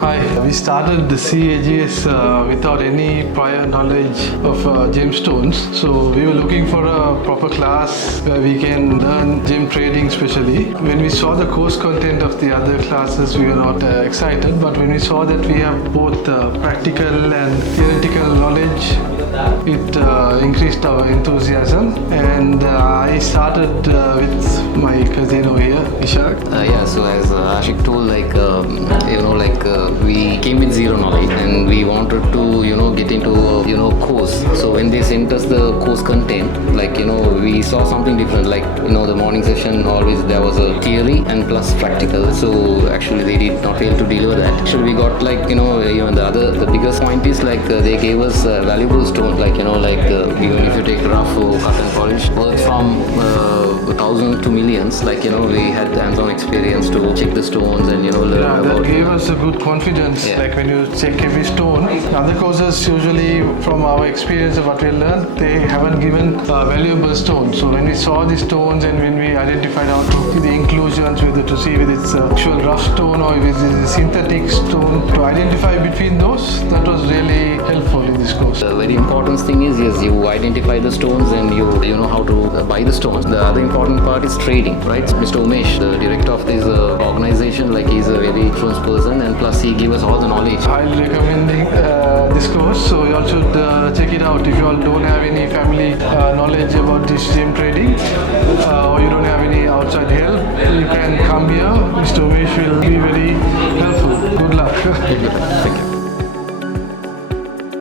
Hi, we started the CAGS without any prior knowledge of gemstones. So we were looking for a proper class where we can learn gem trading especially. When we saw the course content of the other classes, we were not excited. But when we saw that we have both practical and theoretical knowledge, it increased our enthusiasm. And I started with my cousin over here, Ishak. So as Ashik told, we came with zero knowledge and we wanted to, get into course. So when they sent us the course content, we saw something different. The morning session always there was a theory and plus practical. So actually they did not fail to deliver that. Actually we got even the biggest point is they gave us valuable stones even if you take rough or cut and polish, worth from thousands to millions. We had hands-on experience to check the stones and learn about. That gave us a good confidence. Yeah. Like when you check every stone. Other courses usually, from our experience of what we learned, they haven't given valuable stones. So when we saw the stones and when we identified how to see the inclusions, whether to see whether it's actual rough stone or if it's a synthetic stone, to identify between those, that was really helpful in this course. The very important thing is yes, you identify the stones and you know how to buy the stones. The other important part is trading, right? Mr. Umesh, the director of this organization, he's a very influenced person and plus he gave us all the knowledge. Highly recommending this course, so you all should check it out. If you all don't have any family knowledge about this gem trading or you don't have any outside help, you can come here. Mr. Umesh will be very helpful. Good luck. Thank you.